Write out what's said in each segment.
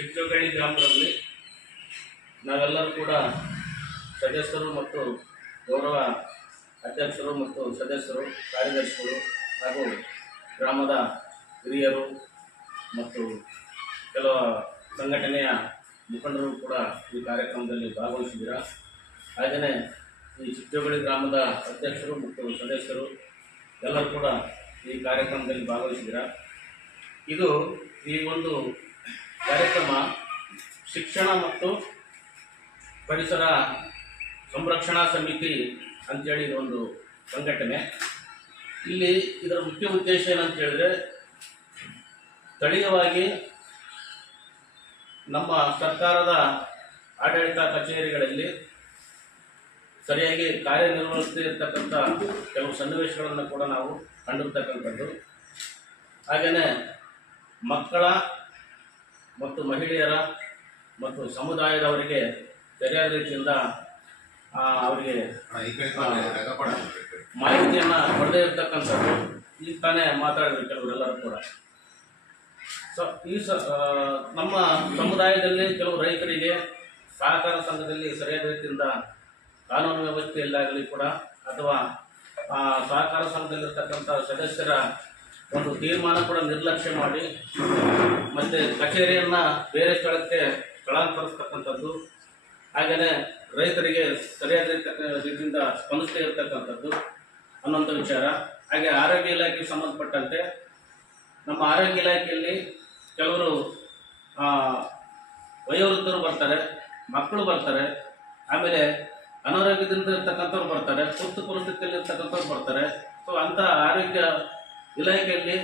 ಚಿಕ್ಕಗಳಿ ಗ್ರಾಮದಲ್ಲಿ ನಾವೆಲ್ಲರೂ ಕೂಡ ಸದಸ್ಯರು ಮತ್ತು ಗೌರವ ಅಧ್ಯಕ್ಷರು ಮತ್ತು ಸದಸ್ಯರು ಕಾರ್ಯದರ್ಶಿಗಳು ಹಾಗೂ ಗ್ರಾಮದ ಹಿರಿಯರು ಮತ್ತು ಕೆಲವು ಸಂಘಟನೆಯ ಮುಖಂಡರು ಕೂಡ ಈ ಕಾರ್ಯಕ್ರಮದಲ್ಲಿ ಭಾಗವಹಿಸಿದ್ದೀರ ಹಾಗೆಯೇ ಈ ಚಿಕ್ಕಗಳಿ ಗ್ರಾಮದ ಅಧ್ಯಕ್ಷರು ಮತ್ತು ಸದಸ್ಯರು ಎಲ್ಲರೂ ಕೂಡ ಈ ಕಾರ್ಯಕ್ರಮದಲ್ಲಿ ಭಾಗವಹಿಸಿದ್ದೀರ ಇದು ಈ ಒಂದು ಕಾರ್ಯಕ್ರಮ ಶಿಕ್ಷಣ ಮತ್ತು ಪರಿಸರ ಸಂರಕ್ಷಣಾ ಸಮಿತಿ ಅಂತೇಳಿ ಒಂದು ಸಂಘಟನೆ ಇಲ್ಲಿ ಇದರ ಮುಖ್ಯ ಉದ್ದೇಶ ಏನಂತ ಹೇಳಿದ್ರೆ ಸ್ಥಳೀಯವಾಗಿ ನಮ್ಮ ಸರ್ಕಾರದ ಆಡಳಿತ ಕಚೇರಿಗಳಲ್ಲಿ ಸರಿಯಾಗಿ ಕಾರ್ಯನಿರ್ವಹಿಸದೇ ಇರತಕ್ಕಂಥ ಕೆಲವು ಸನ್ನಿವೇಶಗಳನ್ನು ಕೂಡ ನಾವು ಕಂಡಿರ್ತಕ್ಕಂಥದ್ದು ಹಾಗೆಯೇ ಮಕ್ಕಳ ಮತ್ತು ಮಹಿಳೆಯರ ಮತ್ತು ಸಮುದಾಯದವರಿಗೆ ಸರಿಯಾದ ರೀತಿಯಿಂದ ಅವರಿಗೆ ಮಾಹಿತಿಯನ್ನು ಪಡೆದೇ ಇರತಕ್ಕಂಥದ್ದು ಈಗ ತಾನೇ ಮಾತಾಡಿದ್ರು ಕೆಲವರೆಲ್ಲರೂ ಕೂಡ ಸೊ ಈ ಸ ನಮ್ಮ ಸಮುದಾಯದಲ್ಲಿ ಕೆಲವು ರೈತರಿಗೆ ಸಹಕಾರ ಸಂಘದಲ್ಲಿ ಸರಿಯಾದ ರೀತಿಯಿಂದ ಕಾನೂನು ವ್ಯವಸ್ಥೆಯಲ್ಲಾಗಲಿ ಕೂಡ ಅಥವಾ ಸಹಕಾರ ಸಂಘದಲ್ಲಿರ್ತಕ್ಕಂಥ ಸದಸ್ಯರ ಒಂದು ತೀರ್ಮಾನ ಕೂಡ ನಿರ್ಲಕ್ಷ್ಯ ಮಾಡಿ ಮತ್ತೆ ಕಚೇರಿಯನ್ನು ಬೇರೆ ಸ್ಥಳಕ್ಕೆ ಸ್ಥಳಾಂತರಿಸ್ತಕ್ಕಂಥದ್ದು ಹಾಗೆಯೇ ರೈತರಿಗೆ ಸರಿಯಾದ ರೀತಿಯಿಂದ ಸ್ಪಂದಿಸದೇ ಇರತಕ್ಕಂಥದ್ದು ಅನ್ನೋಂಥ ವಿಚಾರ ಹಾಗೆ ಆರೋಗ್ಯ ಇಲಾಖೆಗೆ ಸಂಬಂಧಪಟ್ಟಂತೆ ನಮ್ಮ ಆರೋಗ್ಯ ಇಲಾಖೆಯಲ್ಲಿ ಕೆಲವರು ವಯೋವೃದ್ಧರು ಬರ್ತಾರೆ ಮಕ್ಕಳು ಬರ್ತಾರೆ ಆಮೇಲೆ ಅನಾರೋಗ್ಯದಿಂದ ಇರ್ತಕ್ಕಂಥವ್ರು ಬರ್ತಾರೆ ತುರ್ತು ಪರಿಸ್ಥಿತಿಯಲ್ಲಿ ಇರ್ತಕ್ಕಂಥವ್ರು ಬರ್ತಾರೆ ಸೊ ಅಂಥ ಆರೋಗ್ಯ ಇಲಾಖೆಯಲ್ಲಿ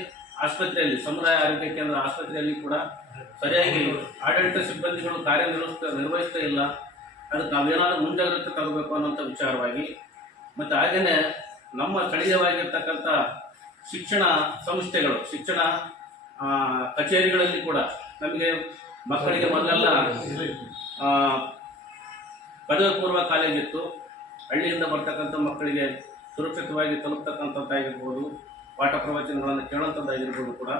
ಆಸ್ಪತ್ರೆಯಲ್ಲಿ ಸಮುದಾಯ ಆರೋಗ್ಯ ಕೇಂದ್ರ ಆಸ್ಪತ್ರೆಯಲ್ಲಿ ಕೂಡ ಸರಿಯಾಗಿ ಆಡಳಿತ ಸಿಬ್ಬಂದಿಗಳು ಕಾರ್ಯನಿರ್ವಹಿಸ್ತ ನಿರ್ವಹಿಸ್ತಾ ಇಲ್ಲ ಅದಕ್ಕೆ ನಾವೇನಾದರೂ ಮುಂಜಾಗ್ರತೆ ತಗೋಬೇಕು ಅನ್ನೋಂಥ ವಿಚಾರವಾಗಿ ಮತ್ತು ಹಾಗೆಯೇ ನಮ್ಮ ಸ್ಥಳೀಯವಾಗಿರ್ತಕ್ಕಂಥ ಶಿಕ್ಷಣ ಸಂಸ್ಥೆಗಳು ಶಿಕ್ಷಣ ಕಚೇರಿಗಳಲ್ಲಿ ಕೂಡ ನಮಗೆ ಮಕ್ಕಳಿಗೆ ಮೊದಲೆಲ್ಲ ಪದವಿ ಪೂರ್ವ ಕಾಲೇಜಿತ್ತು ಹಳ್ಳಿಯಿಂದ ಬರ್ತಕ್ಕಂಥ ಮಕ್ಕಳಿಗೆ ಸುರಕ್ಷಿತವಾಗಿ ತಲುಪ್ತಕ್ಕಂಥದ್ದಾಗಿರ್ಬೋದು ಪಾಠ ಪ್ರವಚನಗಳನ್ನು ಕೇಳುವಂಥದ್ದಾಗಿರ್ಬೋದು ಕೂಡ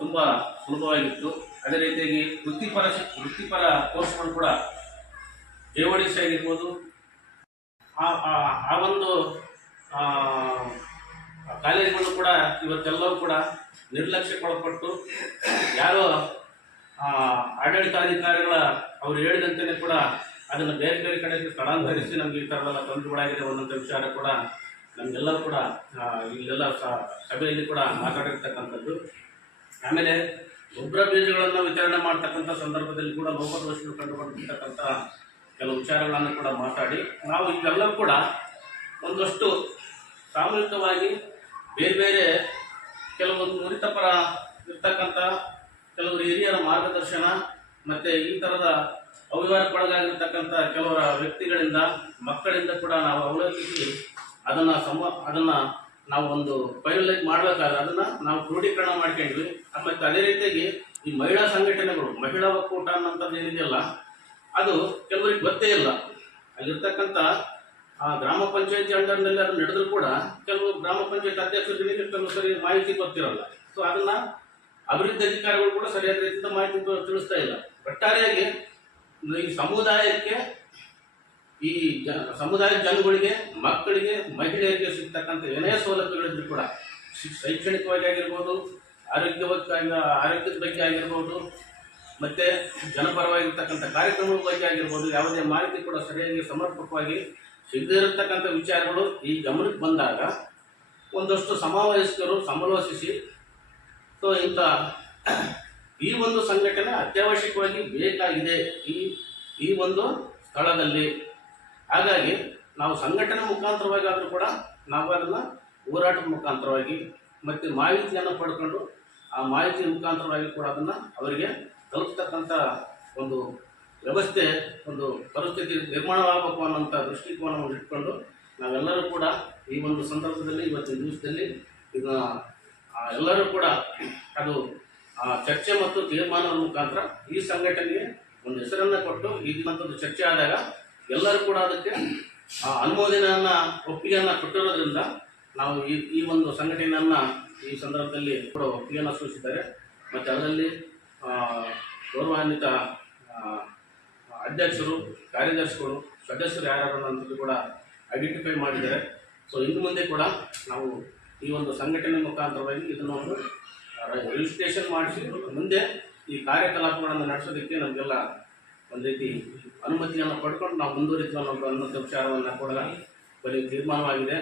ತುಂಬ ಸುಲಭವಾಗಿತ್ತು ಅದೇ ರೀತಿಯಾಗಿ ವೃತ್ತಿಪರ ವೃತ್ತಿಪರ ಕೋರ್ಸ್ಗಳು ಕೂಡ ಜೇವಡಿಸಿ ಆಗಿರ್ಬೋದು ಆ ಒಂದು ಕಾಲೇಜುಗಳು ಕೂಡ ಇವತ್ತೆಲ್ಲವೂ ಕೂಡ ನಿರ್ಲಕ್ಷ್ಯಕ್ಕೊಳಪಟ್ಟು ಯಾರೋ ಆಡಳಿತಾಧಿಕಾರಿಗಳ ಅವರು ಹೇಳಿದಂತೆಯೇ ಕೂಡ ಅದನ್ನು ಬೇರೆ ಬೇರೆ ಕಡೆಗೆ ಸ್ಥಳಾಂತರಿಸಿ ನಮಗೆ ಈ ಥರದೆಲ್ಲ ತೊಂದರೆಗಳಾಗಿದೆ ಅನ್ನೋಂಥ ವಿಚಾರ ಕೂಡ ನಮಗೆಲ್ಲ ಕೂಡ ಇಲ್ಲೆಲ್ಲ ಸಭೆಯಲ್ಲಿ ಕೂಡ ಮಾತಾಡಿರ್ತಕ್ಕಂಥದ್ದು ಆಮೇಲೆ ಗೊಬ್ಬರ ಬೀಜಗಳನ್ನು ವಿತರಣೆ ಮಾಡ್ತಕ್ಕಂಥ ಸಂದರ್ಭದಲ್ಲಿ ಕೂಡ ಲೋಪದೋಷಗಳು ಕಂಡುಕೊಂಡಿರ್ತಕ್ಕಂಥ ಕೆಲವು ವಿಚಾರಗಳನ್ನು ಕೂಡ ಮಾತಾಡಿ ನಾವು ಇವೆಲ್ಲ ಕೂಡ ಒಂದಷ್ಟು ಸಾಮೂಹಿಕವಾಗಿ ಬೇರೆ ಬೇರೆ ಕೆಲವೊಂದು ಪರ ಇರ್ತಕ್ಕಂಥ ಕೆಲವರು ಹಿರಿಯರ ಮಾರ್ಗದರ್ಶನ ಮತ್ತು ಈ ಥರದ ಅವ್ಯವಹಾರಕ್ಕೊಳಗಾಗಿರ್ತಕ್ಕಂಥ ಕೆಲವರ ವ್ಯಕ್ತಿಗಳಿಂದ ಮಕ್ಕಳಿಂದ ಕೂಡ ನಾವು ಅವಲೋಕಿಸಿ ಅದನ್ನ ಸಮ ಅದನ್ನು ನಾವು ಒಂದು ಫೈನಲೈಸ್ ಮಾಡ್ಬೇಕಾದ್ರೆ ಅದನ್ನ ನಾವು ಕ್ರೋಢೀಕರಣ ಮಾಡ್ಕೊಂಡ್ವಿ ಮತ್ತೆ ಅದೇ ರೀತಿಯಾಗಿ ಈ ಮಹಿಳಾ ಸಂಘಟನೆಗಳು ಮಹಿಳಾ ಒಕ್ಕೂಟ ಅನ್ನೋದ್ ಏನಿದೆಯಲ್ಲ ಅದು ಕೆಲವರಿಗೆ ಗೊತ್ತೇ ಇಲ್ಲ ಅಲ್ಲಿರ್ತಕ್ಕಂಥ ಆ ಗ್ರಾಮ ಪಂಚಾಯತಿ ಅಂಡರ್ನಲ್ಲಿ ಅದು ನಡೆದ್ರು ಕೂಡ ಕೆಲವು ಗ್ರಾಮ ಪಂಚಾಯತ್ ಅಧ್ಯಕ್ಷರಿಗೆ ಕೆಲವು ಸರಿ ಮಾಹಿತಿ ಗೊತ್ತಿರಲ್ಲ ಸೊ ಅದನ್ನ ಅಭಿವೃದ್ಧಿ ಅಧಿಕಾರಿಗಳು ಕೂಡ ಸರಿಯಾದ ರೀತಿಯಿಂದ ಮಾಹಿತಿ ತಿಳಿಸ್ತಾ ಇಲ್ಲ ಒಟ್ಟಾರೆಯಾಗಿ ಈ ಸಮುದಾಯಕ್ಕೆ ಈ ಜನ ಸಮುದಾಯ ಜನಗಳಿಗೆ ಮಕ್ಕಳಿಗೆ ಮಹಿಳೆಯರಿಗೆ ಸಿಗ್ತಕ್ಕಂಥ ಏನೇ ಸವಲತ್ತುಗಳಿದ್ರು ಕೂಡ ಶೈಕ್ಷಣಿಕವಾಗಿ ಆಗಿರ್ಬೋದು ಆರೋಗ್ಯವಾಗಿ ಆರೋಗ್ಯದ ಬಗ್ಗೆ ಆಗಿರ್ಬೋದು ಮತ್ತು ಜನಪರವಾಗಿರ್ತಕ್ಕಂಥ ಕಾರ್ಯಕ್ರಮಗಳ ಬಗ್ಗೆ ಆಗಿರ್ಬೋದು ಯಾವುದೇ ಮಾಹಿತಿ ಕೂಡ ಸರಿಯಾಗಿ ಸಮರ್ಪಕವಾಗಿ ಸಿಗದಿರತಕ್ಕಂಥ ವಿಚಾರಗಳು ಈ ಗಮನಕ್ಕೆ ಬಂದಾಗ ಒಂದಷ್ಟು ಸಮಾವೇಶಕರು ಸಮಾಲೋಚಿಸಿ ಸೊ ಇಂಥ ಈ ಒಂದು ಸಂಘಟನೆ ಅತ್ಯವಶ್ಯಕವಾಗಿ ಬೇಕಾಗಿದೆ ಈ ಈ ಒಂದು ಸ್ಥಳದಲ್ಲಿ ಹಾಗಾಗಿ ನಾವು ಸಂಘಟನೆ ಮುಖಾಂತರವಾಗಿ ಆದರೂ ಕೂಡ ನಾವು ಅದನ್ನು ಹೋರಾಟದ ಮುಖಾಂತರವಾಗಿ ಮತ್ತು ಮಾಹಿತಿಯನ್ನು ಪಡ್ಕೊಂಡು ಆ ಮಾಹಿತಿ ಮುಖಾಂತರವಾಗಿ ಕೂಡ ಅದನ್ನು ಅವರಿಗೆ ತಲುಪ್ತಕ್ಕಂಥ ಒಂದು ವ್ಯವಸ್ಥೆ ಒಂದು ಪರಿಸ್ಥಿತಿ ನಿರ್ಮಾಣವಾಗಬೇಕು ಅನ್ನೋಂಥ ದೃಷ್ಟಿಕೋನವನ್ನು ಇಟ್ಕೊಂಡು ನಾವೆಲ್ಲರೂ ಕೂಡ ಈ ಒಂದು ಸಂದರ್ಭದಲ್ಲಿ ಇವತ್ತಿನ ದಿವಸದಲ್ಲಿ ಇದನ್ನು ಎಲ್ಲರೂ ಕೂಡ ಅದು ಆ ಚರ್ಚೆ ಮತ್ತು ತೀರ್ಮಾನದ ಮುಖಾಂತರ ಈ ಸಂಘಟನೆಗೆ ಒಂದು ಹೆಸರನ್ನು ಕೊಟ್ಟು ಈ ಚರ್ಚೆ ಆದಾಗ ಎಲ್ಲರೂ ಕೂಡ ಅದಕ್ಕೆ ಆ ಅನುಮೋದನೆಯನ್ನ ಒಪ್ಪಿಗೆಯನ್ನ ಕೊಟ್ಟಿರೋದ್ರಿಂದ ನಾವು ಈ ಈ ಒಂದು ಸಂಘಟನೆಯನ್ನ ಈ ಸಂದರ್ಭದಲ್ಲಿ ಕೂಡ ಒಪ್ಪಿಗೆಯನ್ನು ಸೂಚಿಸಿದ್ದಾರೆ ಮತ್ತು ಅದರಲ್ಲಿ ಗೌರವಾನ್ವಿತ ಅಧ್ಯಕ್ಷರು ಕಾರ್ಯದರ್ಶಿಗಳು ಸದಸ್ಯರು ಯಾರ್ಯಾರು ಅಂತ ಕೂಡ ಐಡೆಂಟಿಫೈ ಮಾಡಿದ್ದಾರೆ ಸೊ ಇನ್ನು ಮುಂದೆ ಕೂಡ ನಾವು ಈ ಒಂದು ಸಂಘಟನೆ ಮುಖಾಂತರವಾಗಿ ಇದನ್ನು ಒಂದು ರಿಜಿಸ್ಟ್ರೇಷನ್ ಮಾಡಿಸಿ ಮುಂದೆ ಈ ಕಾರ್ಯಕಲಾಪಗಳನ್ನು ನಡೆಸೋದಕ್ಕೆ ನಮಗೆಲ್ಲ ಒಂದು ರೀತಿ ಅನುಮತಿಯನ್ನು ಪಡ್ಕೊಂಡು ನಾವು ಮುಂದುವರಿಸುವ ಅನ್ನೋ ಅನ್ನೋ ವಿಚಾರವನ್ನು ಕೂಡ ಬರೀ ತೀರ್ಮಾನವಾಗಿದೆ